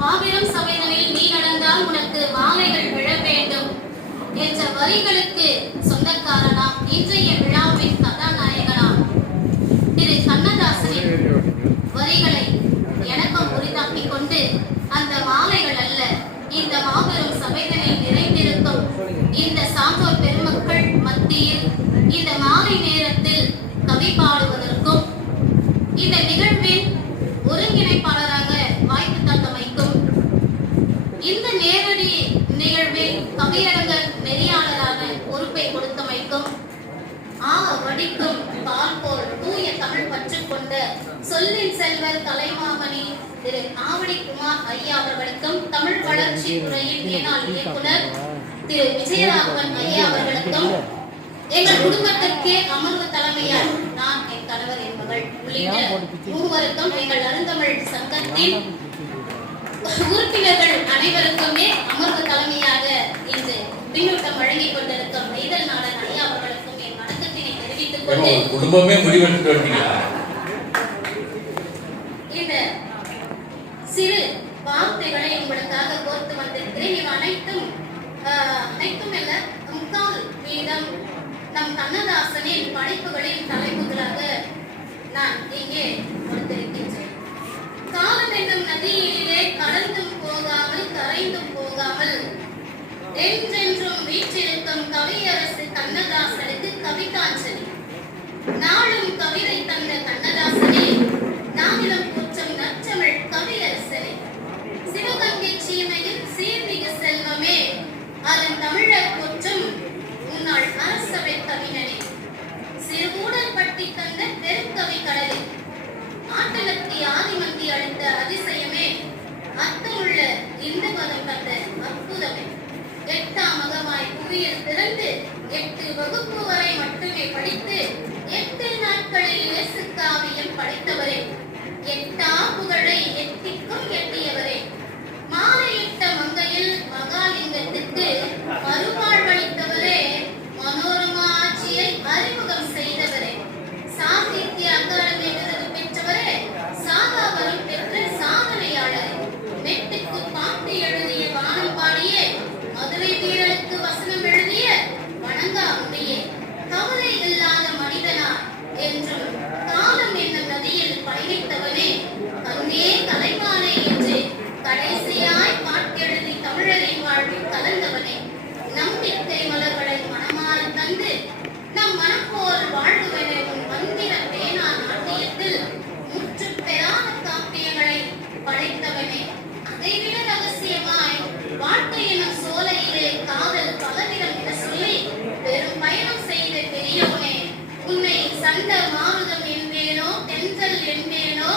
மாபெரும் சபைதனில் நீ நடந்தால் உனக்கு மாலைகள் விழ வேண்டும் என்ற வரிகளுக்கு சொந்தக்காரனாம் இன்றைய விழாவின் கதாநாயகனாம் திரு கண்ணதாசனின் வரிகளை எனக்கும் உரிதாக்கிக் கொண்டு அந்த மாலைகள் அல்ல, இந்த மாபெரும் சபைதனில் நிறைந்திருக்கும் இந்த சான்றோர் பெருமக்கள் மத்தியில் இந்த மாலை நேரத்தில் கவி பாடுவதற்கும் இந்த நிகழ்வின் ஒருங்கிணைப்பாளராக வாய்ப்பு தந்தமைக்கும் இந்த நேரடி நிகழ்வில் கவியரங்கர் நெறியாளரான பொறுப்பை கொடுத்தமைக்கும் வடிக்கும் பால் போல் தூய தமிழ் பற்று கொண்ட சொல்லின் செல்வர் கலைமாமணி திரு ஆவடி குமார் ஐயா அவர்களுக்கும் தமிழ் வளர்ச்சி துறையின் மேலாள் இயக்குனர் திரு விஜயராகவன் ஐயா அவர்களுக்கும் எங்கள் குடும்பத்திற்கே அமர்வு தலைமையால் நான் என் கணவர் என்பவள் உள்ளிட்ட மூவருக்கும் எங்கள் அருந்தமிழ் சங்கத்தின் உறுப்பினர்கள் அனைவருக்குமே அமர்வு தலைமையாக இன்று பின்னூட்டம் வழங்கிக் கொண்டிருக்கும் நெய்தல் நாடன் ஐயா அவர்களுக்கும் என் வணக்கத்தினை தெரிவித்துக் கொண்டு குடும்பமே முடிவெடுத்து இந்த சிறு வார்த்தைகளை உங்களுக்காக கோர்த்து வந்திருக்கிறேன். இவ் அனைத்தும் அல்ல, முக்கால் வீதம் நம் கண்ணதாசனின் படைப்புகளின் தலைப்புகளாக நான் இங்கே கொடுத்திருக்கின்றேன். காலம் என்னும் நதியிலே கடந்தும் போகாமல் கரைந்தும் போகாமல் என்றென்றும் வீற்றிருக்கும் கவியரசு கண்ணதாசனுக்கு கவிதாஞ்சலி. நாளும் கவிதை தந்த கண்ணதாசனே, நானிலம் போற்றும் நற்றமிழ் கவியரசனே, சிவகங்கை சீமையில் சீர்மிகு செல்வமே, அதன் தமிழர் போற்றும் முன்னாள் அரசவை கவிஞனே, சிறுகூடல் பட்டி தந்த பெருங்கவி கடலே, ஆட்டலத்தி ஆதிமந்தி அளித்த அதிசயமே, அர்த்தமுள்ள இந்த பதம் தந்த அற்புதமே, எட்டாம் மகமாய் புவியில் திறந்து 8 வகுப்பு வரை மட்டுமே படித்து 8 நாட்களில் இயேசு காவியம் படித்தவரே, எட்டா புகழை எட்டிக்கும் எட்டியவரே, மாலையிட்ட மங்கையில் மகாலிங்கத்திற்கு மறுவாழ்வளித்தவரே, மனோரமா ஆட்சியை அறிமுகம் செய்தவரே, சாகித்ய அகாடமி விருது பெற்றவரே, சாகாவரம் பெற்ற சாதனையாளரே, மெட்டுக்கு பாட்டு எழுதிய வானம் பாடிய மதுரை வீரனுக்கு வசனம் எழுதிய வணங்கா முடியே, கவலை இல்லாத மனிதனா என்றும் காலம் என்னும் நதியில் பயணித்தவனே, கண்ணே கலைவானே என்று கடைசியாய் பாட்டெழுதி தமிழரின் வாழ்வில் கலந்தவனே, நம்பிக்கை மலர்களை மனமாற தந்து நம் மனப்போல் வாழ்வுவென மந்திர பேனா நாட்டியத்தில் முற்று பெறாத காப்பியங்களை படைத்தவனே, அதைவிட ரகசியமாய் வாழ்க்கை எனும் சோலையிலே காதல் பலவிடம் என சொல்லி பெரும் பயணம் செய்த பெரியோனே, உன்னை சண்ட மாருதம் என்பேனோ, தென்றல் என்பேனோ,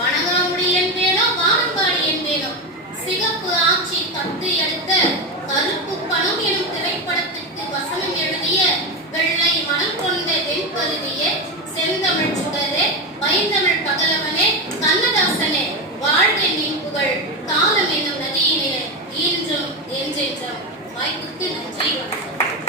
வணங்காமுடி என்பேனோ, வானம்பாடி என்பேனோ, சிகப்பு ஆட்சி கத்து எடுத்த கருப்பு பணம் எனும் திரைப்படத்திற்கு வசனம் எழுதிய வெள்ளை மனம் கொண்ட வெண்பருதிய செந்தமிழ் சுடரே, பைந்தமிழ் பகலவனே, கண்ணதாசனே, வாழ்வின் நின் புகழ் காலம் என்னும் நதியிலே இன்றும் என்றென்றும். வாய்ப்புக்கு நன்றி, வணக்கம்.